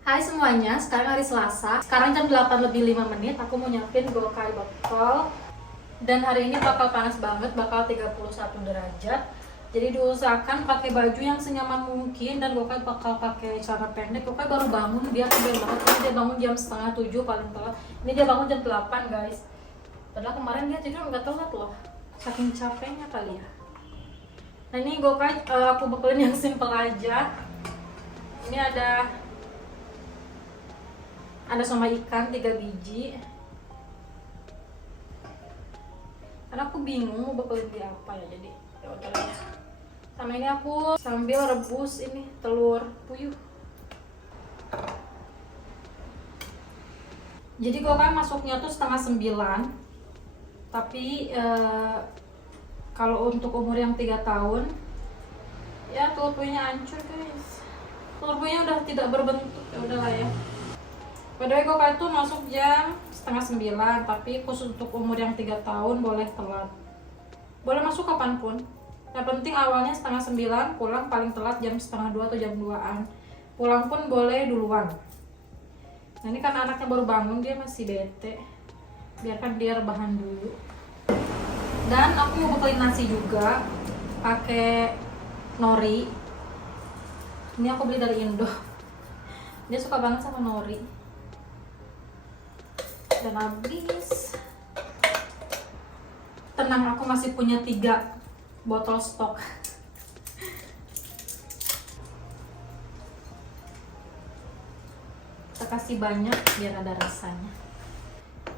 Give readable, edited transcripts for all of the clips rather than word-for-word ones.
Hai semuanya, sekarang hari Selasa. Sekarang jam 8 lebih 5 menit. Aku mau nyiapin Gokay bekal. Dan hari ini bakal panas banget, bakal 31 derajat. Jadi diusahakan pakai baju yang senyaman mungkin. Dan Gokay bakal pakai celana pendek. Gokay baru bangun, dia keren banget. Karena dia bangun jam setengah 7 paling telat. Ini dia bangun jam 8 guys. Padahal kemarin dia tidur nggak telat loh. Saking capeknya kali ya. Nah ini Gokay aku bekalin yang simple aja. Ini ada sama ikan 3 biji. Karena aku bingung mau bekalin dia apa ya, jadi ya udah ya. Sama ini aku sambil rebus ini telur puyuh. Jadi Gokay masuknya tuh setengah 9. Tapi kalau untuk umur yang 3 tahun ya telur puyuhnya hancur guys. Telur puyuhnya udah tidak berbentuk, ya udahlah ya. Padahal Gokay itu masuk jam setengah 9, tapi khusus untuk umur yang 3 tahun boleh telat. Boleh masuk kapanpun. Yang penting awalnya setengah 9, pulang paling telat jam setengah 2 atau jam 2-an. Pulang pun boleh duluan. Nah ini karena anaknya baru bangun, dia masih bete. Biarkan dia rebahan dulu. Dan aku mau bekalin nasi juga pakai nori. Ini aku beli dari Indo. Dia suka banget sama nori. Dan habis. Tenang, aku masih punya 3 botol stok. Kita kasih banyak biar ada rasanya.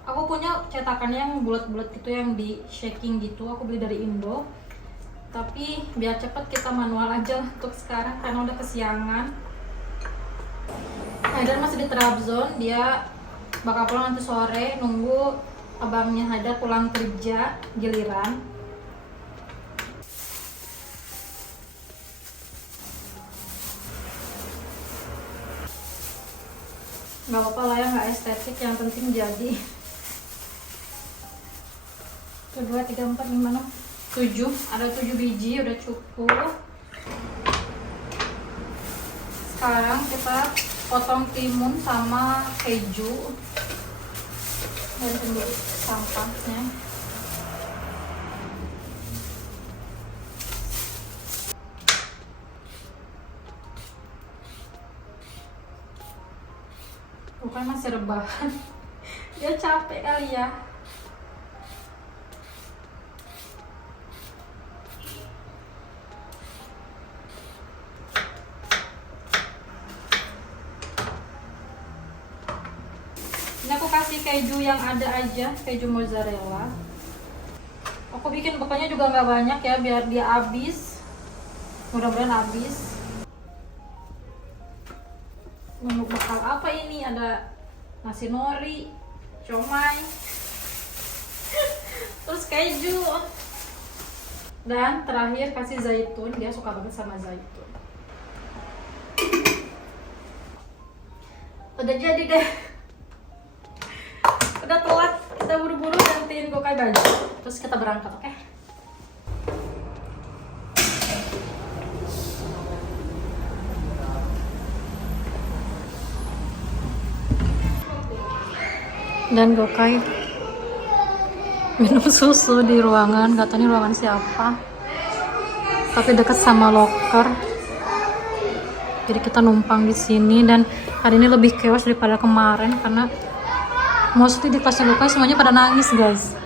Aku punya cetakannya yang bulat-bulat gitu, yang di shaking gitu. Aku beli dari Indo. Tapi biar cepet kita manual aja untuk sekarang karena udah kesiangan. Haidar masih di Trabzon, dia bakal pulang nanti sore, nunggu abangnya Haidar pulang kerja giliran. Nggak apa-apa lah ya, nggak estetik, yang penting jadi. 1, 2, 3, 4, 5, 6, 7. Ada 7 biji, udah cukup. Sekarang kita potong timun sama keju. Dan dulu sampahnya. Bukan masih rebahan. Dia capek kali ya. Ini aku kasih keju yang ada aja, keju mozzarella. Aku bikin bekalnya juga nggak banyak ya, biar dia habis. Mudah-mudahan habis. Menu bekal apa ini? Ada nasi nori, siomay, terus keju. Dan terakhir kasih zaitun, dia suka banget sama zaitun. Udah jadi deh. Udah telat, kita buru-buru gantiin Gokay baju. Terus kita berangkat, oke? Dan Gokay minum susu di ruangan, gak tahu ini ruangan siapa, tapi dekat sama locker. Jadi kita numpang di sini, dan hari ini lebih chaos daripada kemarin karena mostly di kelasnya Gokay semuanya pada nangis guys.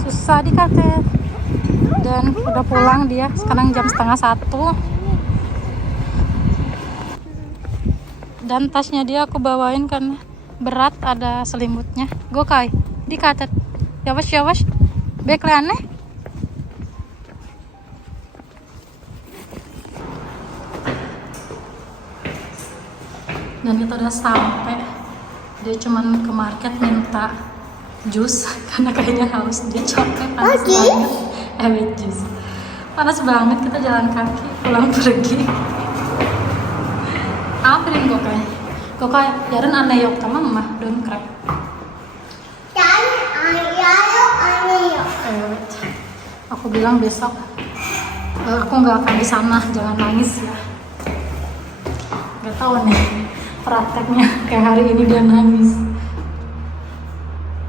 Susah dikatet. Dan udah pulang dia, sekarang jam setengah 1. Dan tasnya dia aku bawain kan berat, ada selimutnya. Gokay dikatet. Yawas bekleane. Dan kita udah sampai. Dia cuman ke market minta jus karena kayaknya haus, dia capek, panas banget. Jus panas banget, kita jalan kaki pulang pergi. samperin Gokai jaran aneh yok sama mama don't cry. Aku bilang besok aku nggak akan di sana, jangan nangis ya. Nggak tahu nih prakteknya kayak hari ini dia nangis.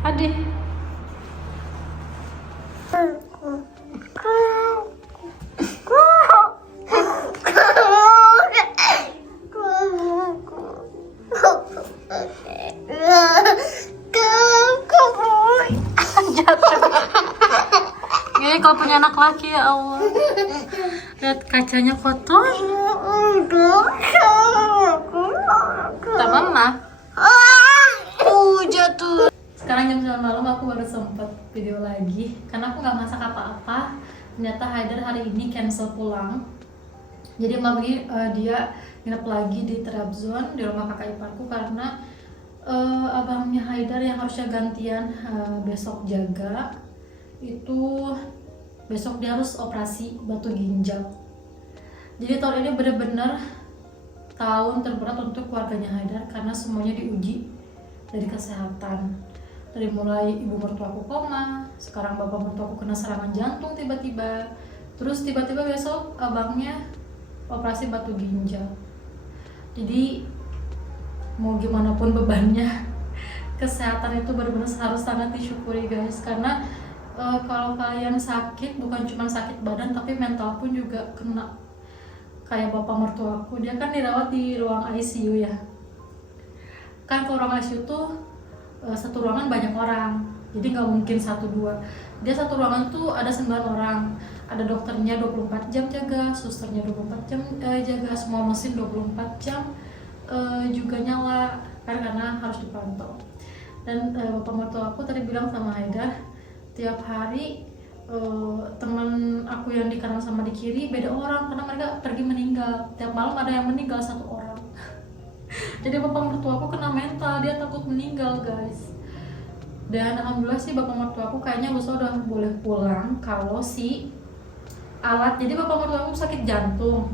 Adik. Ini kalau punya anak laki ya Allah. Lihat kacanya kotor. Tak mama. Jatuh. Sekarang jam 9 malam aku baru sempet video lagi karena aku nggak masak apa-apa. Ternyata Haidar hari ini cancel pulang. Jadi pagi dia nginep lagi di Trabzon di rumah kakak iparku karena abangnya Haidar yang harusnya gantian besok jaga itu besok dia harus operasi batu ginjal. Jadi tahun ini bener-bener tahun terberat untuk keluarganya Haidar karena semuanya diuji dari kesehatan. Dari mulai ibu mertuaku koma, sekarang bapak mertuaku kena serangan jantung tiba-tiba, terus tiba-tiba besok abangnya operasi batu ginjal. Jadi mau gimana pun bebannya, kesehatan itu benar-benar harus sangat disyukuri guys, karena kalau kalian sakit bukan cuma sakit badan tapi mental pun juga kena. Kayak bapak mertuaku, dia kan dirawat di ruang ICU ya. Kan kalau ruang ICU tuh satu ruangan banyak orang, jadi nggak mungkin 1-2. Dia satu ruangan tuh ada 9 orang, ada dokternya 24 jam jaga, susternya 24 jam jaga, semua mesin 24 jam juga nyala karena harus dipantau. Dan bapak mertua aku tadi bilang sama Haidar, tiap hari teman aku yang di kanan sama di kiri beda orang karena mereka pergi meninggal. Tiap malam ada yang meninggal 1 orang. Jadi bapak mertua aku kena mental, dia takut meninggal guys. Dan alhamdulillah sih bapak mertua aku kayaknya besok udah boleh pulang kalau si alat. Jadi bapak mertua aku sakit jantung,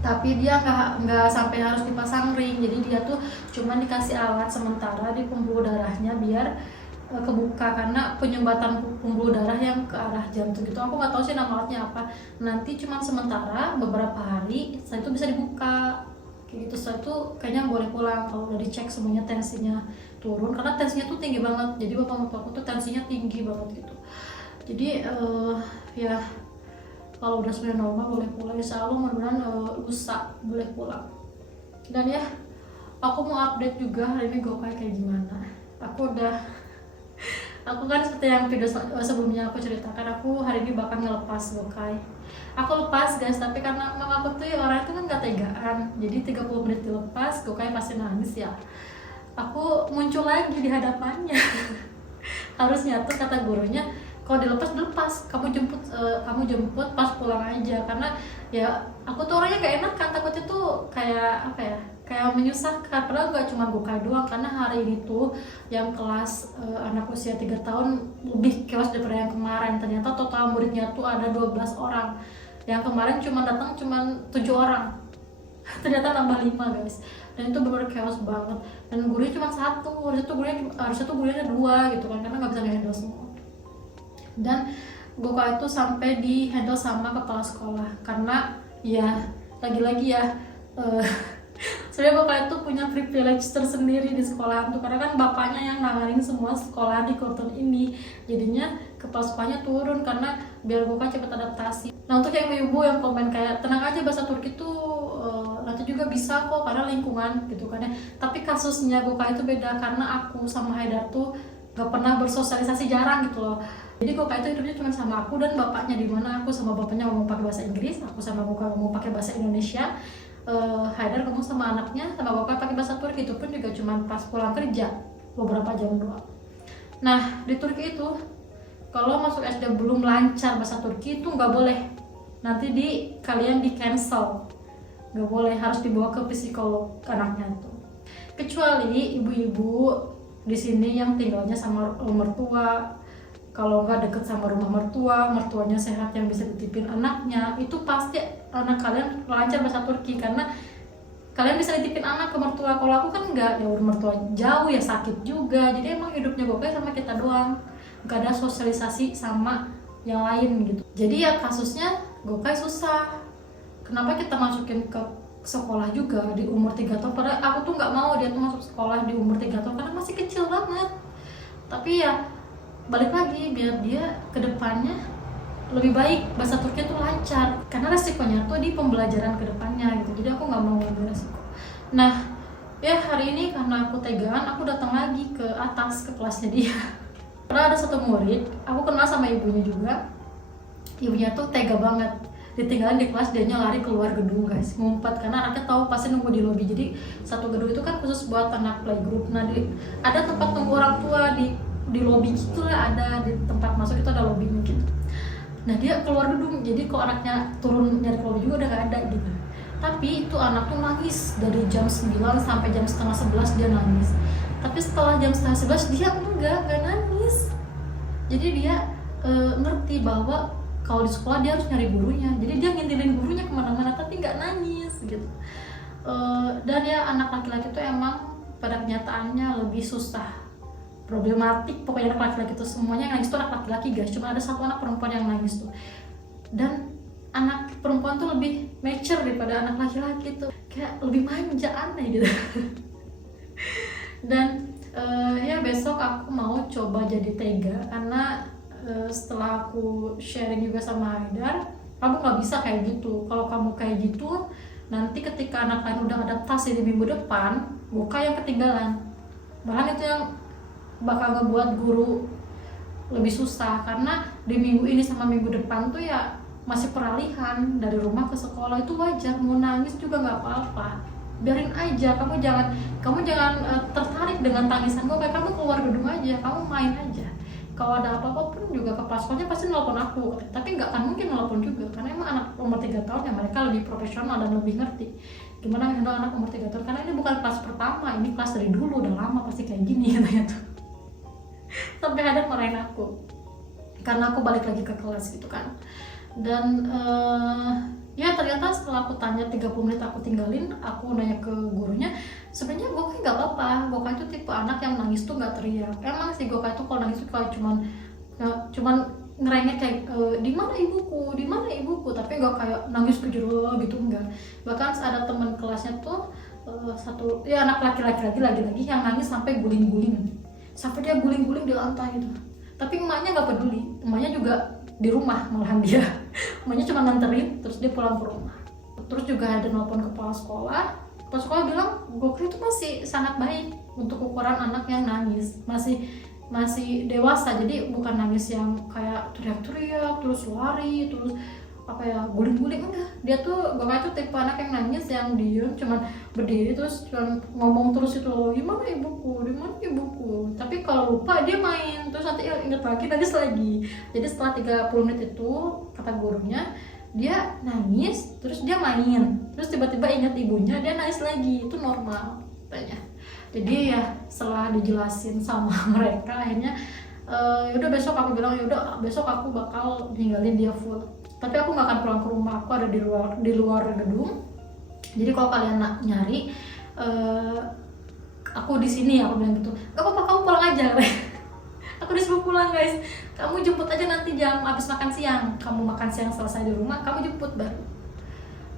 tapi dia nggak sampai harus dipasang ring. Jadi dia tuh cuma dikasih alat sementara di pembuluh darahnya biar kebuka karena penyumbatan pembuluh darah yang ke arah jantung gitu. Aku nggak tahu sih nama alatnya apa. Nanti cuma sementara beberapa hari setelah itu bisa dibuka kayak gitu. Setelah itu kayaknya boleh pulang kalau udah dicek semuanya tensinya turun, karena tensinya tuh tinggi banget. Jadi bapak mertua aku tuh tensinya tinggi banget gitu. Jadi ya kalau udah sebenarnya normal boleh pulang. Insya Allah mudah-mudahan lusa boleh pulang. Dan ya aku mau update juga hari ini Gokai kayak gimana. Aku kan seperti yang video sebelumnya aku ceritakan, aku hari ini bakal ngelepas Gokai. Aku lepas guys, tapi karena mama aku tuh orang itu kan gak tegaan, jadi 30 menit dilepas Gokai pasti nangis ya. Aku muncul lagi di hadapannya. Harusnya tuh kata gurunya, kalau dilepas, kamu jemput pas pulang aja, karena ya aku tuh orangnya gak enak kan, takutnya tuh kayak apa ya, kayak menyusahkan. Padahal gak cuma Gokai doang, karena hari ini tuh yang kelas anak usia 3 tahun lebih kelas daripada yang kemarin. Ternyata total muridnya tuh ada 12 orang, yang kemarin datang cuma 7 orang. Ternyata nambah 5 guys, dan itu benar-benar chaos banget. Dan gurunya cuma 1, harusnya tuh gurunya ada 2 gitu kan, karena nggak bisa nge-handle semua. Dan Gokai itu sampai di handle sama kepala sekolah, karena ya lagi-lagi ya sebenarnya Gokai itu punya privilege tersendiri di sekolah tuh, karena kan bapaknya yang nanganin semua sekolah di Korton ini. Jadinya kepala sekolahnya turun karena biar Gokai cepat adaptasi. Nah untuk yang ibu yang komen kayak tenang aja bahasa Turki tuh nanti juga bisa kok karena lingkungan gitu kan ya. Tapi kasusnya Gokai itu beda karena aku sama Haidar tuh gak pernah bersosialisasi, jarang gitu loh. Jadi Gokai itu hidupnya cuma sama aku dan bapaknya, di mana aku sama bapaknya ngomong pakai bahasa Inggris, aku sama Gokai ngomong pakai bahasa Indonesia. Haidar ngomong sama anaknya sama Gokai pakai bahasa Turki, itu pun juga cuma pas pulang kerja beberapa jam doang. Nah di Turki itu kalau masuk SD belum lancar bahasa Turki itu nggak boleh, nanti kalian di cancel, nggak boleh, harus dibawa ke psikolog anaknya tuh. Kecuali ibu-ibu di sini yang tinggalnya sama mertua, kalau nggak deket sama rumah mertuanya sehat yang bisa dititipin anaknya, itu pasti anak kalian lancar bahasa Turki. Karena kalian bisa nitipin anak ke mertua. Kalau aku kan enggak, ya mertua jauh ya sakit juga, jadi emang hidupnya Gokay sama kita doang, nggak ada sosialisasi sama yang lain gitu. Jadi ya kasusnya Gokay susah. Kenapa kita masukin ke sekolah juga di umur 3 tahun, padahal aku tuh nggak mau dia tuh masuk sekolah di umur 3 tahun karena masih kecil banget. Tapi ya balik lagi, biar dia kedepannya lebih baik, bahasa Turki tuh lancar, karena resikonya tuh di pembelajaran kedepannya gitu. Jadi aku nggak mau ngambil resiko. Nah ya hari ini karena aku tegaan, aku datang lagi ke atas, ke kelasnya dia. Karena ada satu murid, aku kenal sama ibunya juga. Ibunya tuh tega banget, ditinggalin di kelas, dianya lari keluar gedung guys, ngumpet, karena anaknya tahu pasti nunggu di lobi. Jadi satu gedung itu kan khusus buat anak playgroup. Nah ada tempat tunggu orang tua di lobi gitu lah, ada di tempat masuk itu ada lobi mungkin. Nah dia keluar gedung, jadi kalau anaknya turun nyari keluar juga udah gak ada gitu. Tapi itu anak tuh nangis dari jam 9 sampai jam setengah 11 dia nangis. Tapi setelah jam setengah 11 dia enggak nangis. Jadi dia ngerti bahwa kalau di sekolah dia harus nyari gurunya. Jadi dia ngintilin gurunya kemana-mana tapi nggak nangis gitu. Dan ya anak laki-laki tuh emang pada kenyataannya lebih susah, problematik. Pokoknya anak laki-laki itu semuanya yang nangis tuh anak laki-laki guys. Cuma ada satu anak perempuan yang nangis tuh, dan anak perempuan tuh lebih mature daripada anak laki-laki tuh, kayak lebih manja, aneh gitu. Dan ya besok aku mau coba jadi tega, karena setelah aku sharing juga sama Haidar, kamu nggak bisa kayak gitu. Kalau kamu kayak gitu, nanti ketika anak lain udah adaptasi di minggu depan, Gokay yang ketinggalan. Bahkan itu yang bakal ngebuat guru lebih susah, karena di minggu ini sama minggu depan tuh ya masih peralihan dari rumah ke sekolah. Itu wajar, mau nangis juga nggak apa-apa, biarin aja. Kamu jangan tertarik dengan tangisan Gokay, kamu keluar gedung aja, kamu main aja. Kalau ada apa-apa pun juga kepala sekolahnya pasti nelpon aku, tapi nggak akan mungkin nelpon juga, karena emang anak umur 3 tahun ya mereka lebih profesional dan lebih ngerti gimana handle anak umur 3 tahun, karena ini bukan kelas pertama, ini kelas dari dulu, udah lama pasti kayak gini katanya tuh. Sampai ada marahin aku karena aku balik lagi ke kelas gitu kan. Dan ya ternyata setelah aku tanya 30 menit aku tinggalin, aku nanya ke gurunya, sebenarnya Gokay nggak apa-apa. Gokay itu tipe anak yang nangis tuh nggak teriak. Emang sih Gokay tuh kalau nangis tuh kayak cuman ngerengek kayak di mana ibuku, tapi nggak kayak nangis kejeroh gitu, enggak. Bahkan ada teman kelasnya tuh satu ya anak laki-laki lagi yang nangis sampai guling-guling, sampai dia guling-guling di lantai gitu. Tapi emaknya nggak peduli, emaknya juga di rumah malahan dia. Emaknya cuma nganterin terus dia pulang ke rumah. Terus juga ada nelpon kepala sekolah bilang Gokay itu masih sangat baik untuk ukuran anak yang nangis, masih dewasa. Jadi bukan nangis yang kayak teriak-teriak terus lari terus apa ya guling-guling, enggak. Dia tuh Gokay tuh tipe anak yang nangis yang diem, cuman berdiri terus cuman ngomong terus itu, gimana ibuku. Tapi kalau lupa dia main terus nanti inget lagi nangis lagi. Jadi setelah 30 menit itu kata gurunya dia nangis terus dia main terus tiba-tiba ingat ibunya dia nangis lagi, itu normal katanya. Jadi ya setelah dijelasin sama mereka akhirnya yaudah besok aku bilang yaudah besok aku bakal ninggalin dia full, tapi aku nggak akan pulang ke rumah, aku ada di luar gedung. Jadi kalau kalian nyari aku di sini, aku bilang gitu. Gak apa-apa, kamu pulang aja. Aku disuruh pulang guys, kamu jemput aja nanti jam habis makan siang, kamu makan siang selesai di rumah kamu jemput baru.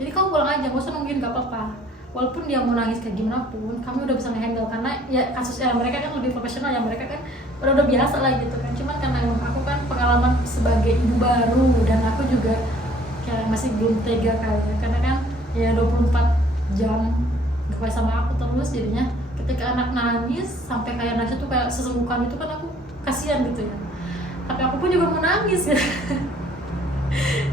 Jadi kamu pulang aja, gak usah nungguin, gak apa-apa. Walaupun dia mau nangis kayak gimana pun, kami udah bisa nge-handle, karena ya kasusnya mereka kan lebih profesional ya, mereka kan udah biasa lah gitu kan. Cuman karena aku kan pengalaman sebagai ibu baru dan aku juga kayak masih belum tega kayaknya, karena kan ya 24 jam Gokay sama aku terus, jadinya ketika anak nangis sampai kayak nangis tuh kayak sesemukan itu kan aku kasihan gitu ya. Tapi aku pun juga mau nangis ya.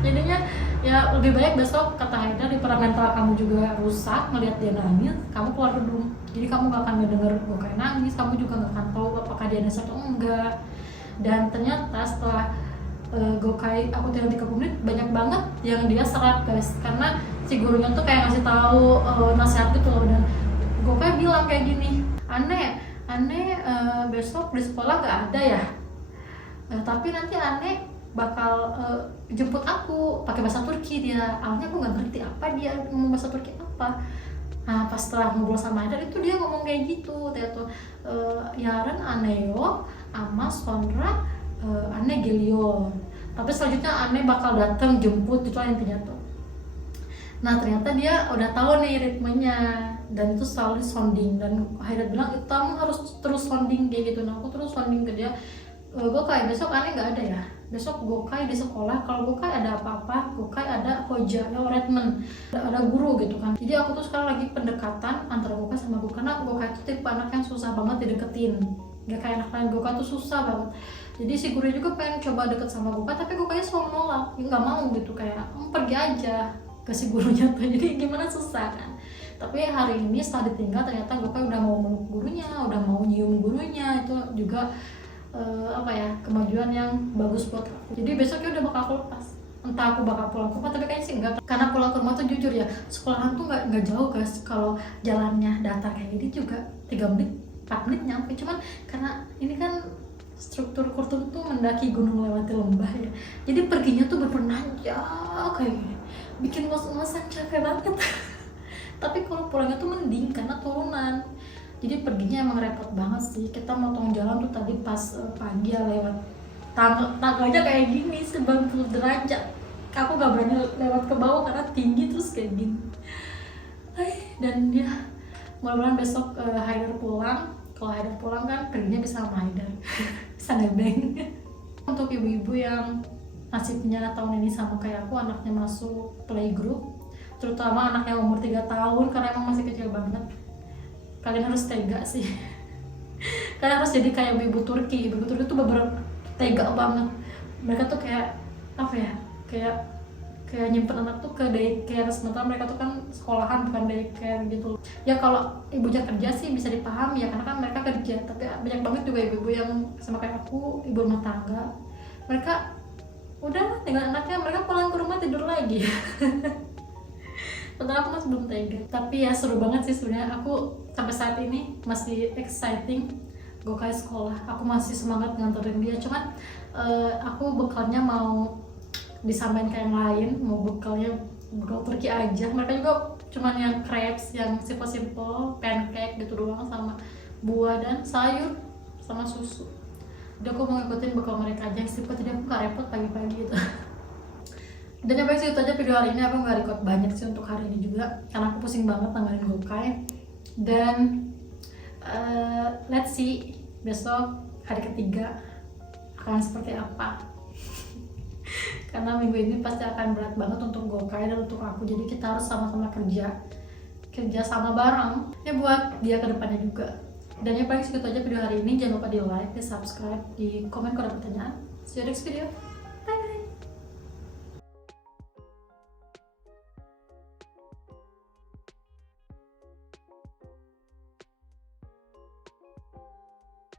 Jadinya ya lebih baik besok kata Haidar, di mental kamu juga rusak ngelihat dia nangis, kamu keluar gedung. Jadi kamu gak akan ngedenger Gokay nangis, kamu juga gak akan tahu apakah dia nangis atau enggak. Dan ternyata setelah Gokay aku tinggal 30 menit, banyak banget yang dia serap guys, karena si gurunya tuh kayak ngasih tahu nasihat gitu loh. Dan Gokay bilang kayak gini, aneh besok di sekolah gak ada ya, tapi nanti aneh bakal jemput aku pakai bahasa Turki. Dia awalnya aku nggak ngerti apa dia ngomong bahasa Turki apa, Nah pas setelah ngobrol sama Haidar itu dia ngomong kayak gitu, dia tuh Yaren Aneo ama Sonra Ane Gelion, tapi selanjutnya Ane bakal datang jemput, itu intinya tuh. Nah ternyata dia udah tahu nih ritmenya, dan itu selalu sounding, dan Haidar bilang itu kamu harus terus sounding kayak gitu. Nah aku terus sounding ke dia, Gokai besok Ane nggak ada ya, besok Gokai di sekolah, kalau Gokai ada apa-apa Gokai ada Hoja ya Redman, ada guru gitu kan. Jadi aku tuh sekarang lagi pendekatan antara Gokai sama Gokai, karena Gokai itu tipe anak yang susah banget dideketin, gak kayak anak lain. Gokai tuh susah banget, jadi si guru juga pengen coba deket sama Gokai, tapi Gokai selalu nolak, nggak mau gitu, kayak pergi aja ke si gurunya tuh. Jadi gimana, susah kan. Tapi hari ini setelah ditinggal ternyata Gokai udah mau meluk gurunya, udah mau nyium gurunya, itu juga apa ya, kemajuan yang bagus buat aku. Jadi besoknya udah bakal aku lepas, entah aku bakal pulang ke rumah, tapi kayaknya sih enggak, karena pulang ke rumah tuh jujur ya, sekolahan tuh nggak jauh guys. Kalau jalannya datar kayak gini juga 3 menit 4 menit nyampe, cuman karena ini kan struktur Kurtum tuh mendaki gunung lewati lembah ya, jadi perginya tuh berpenanjak kayak gini, bikin ngos-ngosan capek banget. Tapi kalau pulangnya tuh mending karena turunan, jadi perginya emang repot banget sih. Kita motong jalan tuh tadi pas pagi ya, lewat tangganya kayak gini 90 derajat, aku gak berani lewat ke bawah karena tinggi terus kayak gini. Dan dia mudah-mudahan besok Haidar pulang. Kalau Haidar pulang kan perginya bisa sama Haidar, bisa nebeng. Untuk ibu-ibu yang nasibnya tahun ini sama kayak aku, anaknya masuk playgroup, terutama anak yang umur 3 tahun, karena emang masih kecil banget, kalian harus tega sih. Kalian harus jadi kayak ibu Turki. Ibu Turki tuh bener-bener tega banget. Mereka tuh kayak apa ya, kayak nyimpen anak tuh ke daycare, sementara mereka tuh kan sekolahan bukan daycare gitu. Ya kalau ibunya kerja sih bisa dipahami ya, karena kan mereka kerja. Tapi banyak banget juga ibu-ibu yang sama kayak aku, ibu rumah tangga, mereka udah tinggal anaknya, mereka pulang ke rumah tidur lagi. Sementara aku masih belum tega. Tapi ya seru banget sih sebenarnya. Aku sampai saat ini masih exciting Gokai sekolah. Aku masih semangat nganterin dia. Cuman aku bekalnya mau disamain kayak yang lain. Mau bekalnya bekal Turki aja. Mereka juga cuman yang crepes, yang simple-simple, pancake gitu doang, sama buah dan sayur sama susu. Jadi aku mau ngikutin bekal mereka aja yang simple, jadi aku gak repot pagi-pagi gitu. Dan yang paling itu aja video hari ini. Aku nggak record banyak sih untuk hari ini juga, karena aku pusing banget nanggarin Gokai. Dan let's see besok hari ketiga akan seperti apa. Karena minggu ini pasti akan berat banget untuk Gokai dan untuk aku, jadi kita harus sama-sama kerja sama bareng ya buat dia kedepannya juga. Dan yang paling segitu aja video hari ini. Jangan lupa di like, di subscribe, di komen kalau ada pertanyaan. See you next video.